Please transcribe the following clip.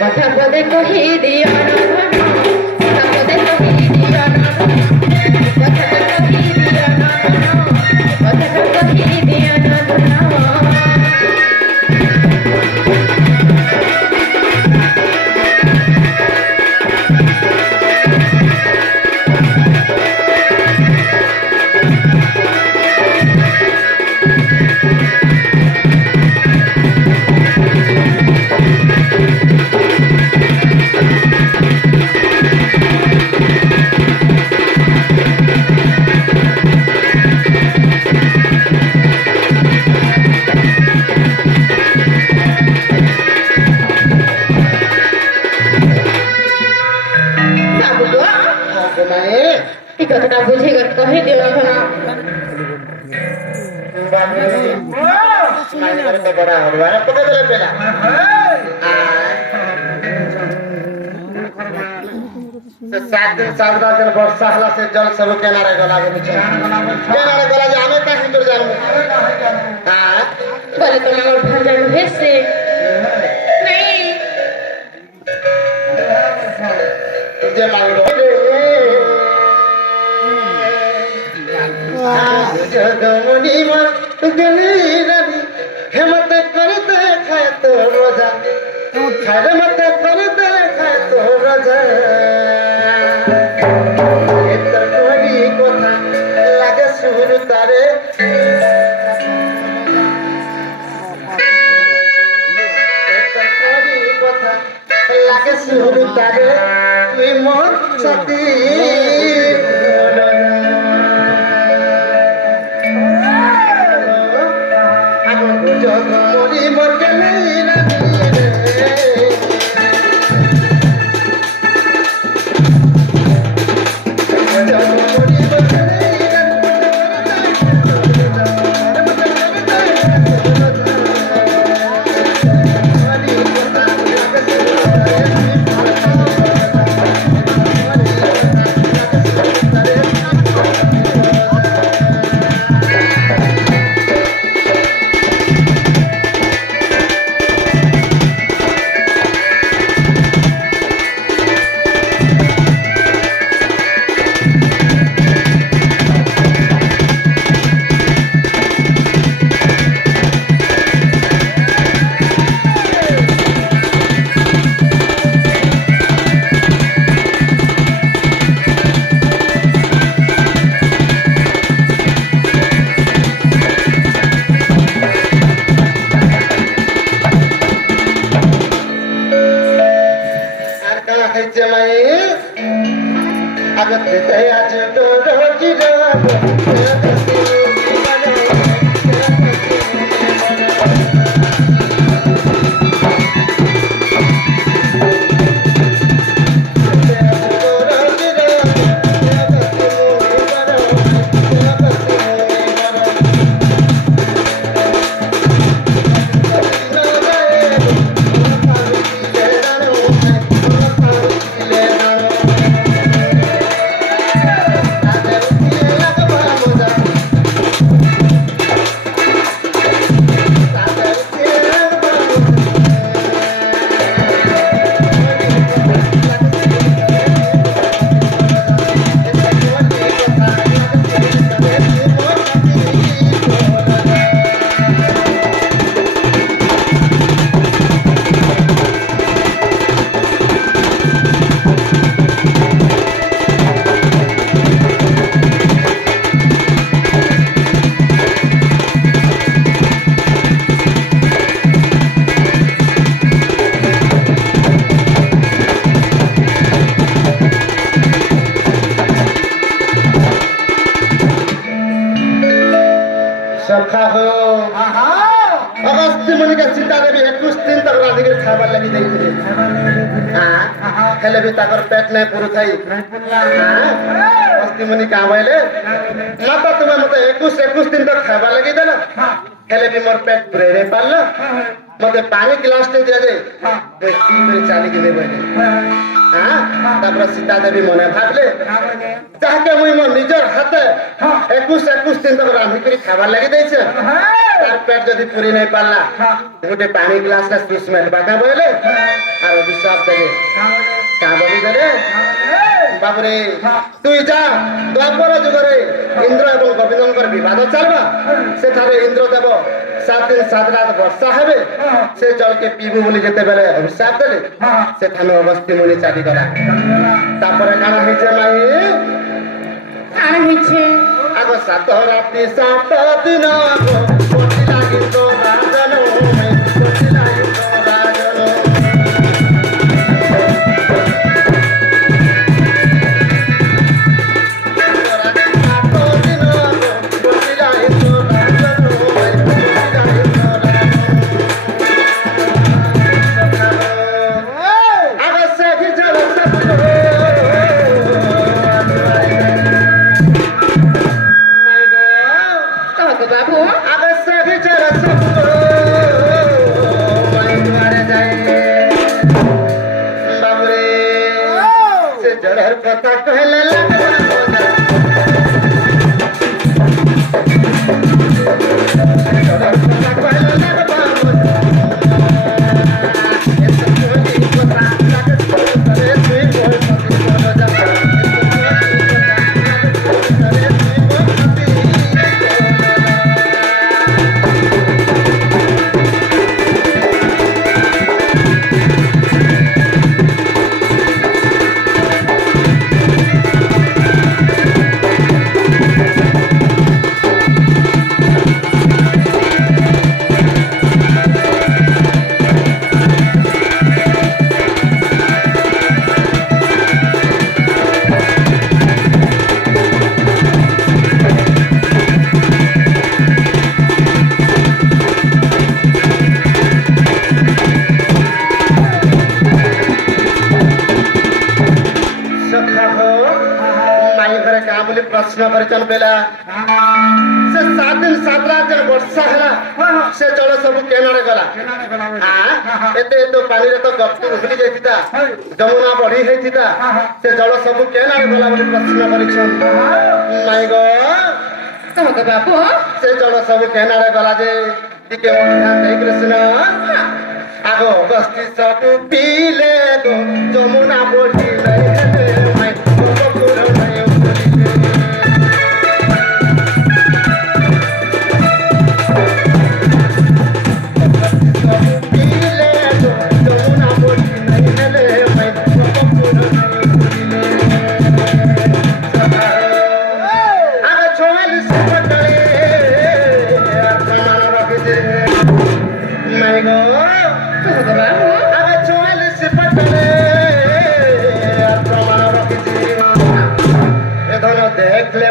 কথা পদে কহি দিও না কথা পদে কহি দিও না কথা কহি দিও না কথা কহি দিও না কথাটা বুঝে কহে দিল না सात दिन वर्षा हला से जल सब किनारे गला किनारे गला जे हमें का हिंदू जान हां बोले तो मगर भजन भेसे नहीं जे मांगो जगमनी मन गली रवि हिम्मत कर दे खाए तो रोजा हिम्मत कर दे खाए तो रोजा एतर कोई कोथा लागे सुर तारे एतर कोई कोथा लागे सुर तारे तुई मन सती जगमनी मन गली ଖାଇବାର ଲାଗି ଦେଇଥିଲେ ହେଲେ ବି ତାଙ୍କର ପେଟ ନାଇଁ ପୁରୁଥାଇ ବସ୍ତି ମୁନି କାଁ ବୋଇଲେ ମାତା ତୁମେ ମତେ 21 ଦିନ ତ ଖାଇବାର ଲାଗି ଦେଲ ହେଲେ ବି ମୋର ପେଟ ପୁରେଇ ନାଇଁ ପାରିଲ ମତେ ପାଣି ଗ୍ଲାସଟେ ଦିଆଯାଏ ଚାଲିକି ନେଇ ବୋଇଲେ ତାପରେ ସୀତା ଦେବୀ ମନେ ଭାବିଲେ ଯାହାକେ ମୁଇଁ ମୋ ନିଜର ହାତେ 21 ଦିନ ତକ ରାନ୍ଧିକରି ଖାଇବାର ଲାଗି ଦେଇଛେ ତାର ପେଟ ଯଦି ପୁରୀ ନାଇଁ ପାରିଲା ଗୋଟେ ପାଣି ଗ୍ଲାସରେ ସୁସ୍ମେଟ ବାକା ବୋଇଲେ আর অভিশাপ দেবে কাঁ বলি দেবে বাবুরে তুই যা দ্বাপর যুগরে ইন্দ্র এবং গোবিন্দঙ্কর বিবাদ চালবা সেখানে ইন্দ্র দেব 7 দিন 7 রাত বর্ষা হবে সে জলকে পিবু বলি যেতেবেলে অভিশাপ দেলে সেখানে অবস্থি মুনি চালি গলা তারপরে কানা হয়েছে মাই আর হইছে আগ 7 রাত্রি 7 দিন বসি লাগি তো রাজন বসি লাগি তো রাজন বাবু জড়ের কথা কহলে प्रश्न कर बेला से 7 दिन 7 रात जन वर्षा है से जल सब केनारे गला एते तो पानी रे तो गप्पी उखली जाइता जमुना बढ़ी हेतिता से जल सब केनारे गला बोली प्रश्न करिछन नाइ गो তোমাকে বাবু से जल सब केनारे गला जे टिके ध्यान दे कृष्ण आगो बस्ती सब पीले गो जमुना बढ़ी नहीं मैं गोपुर नहीं देखले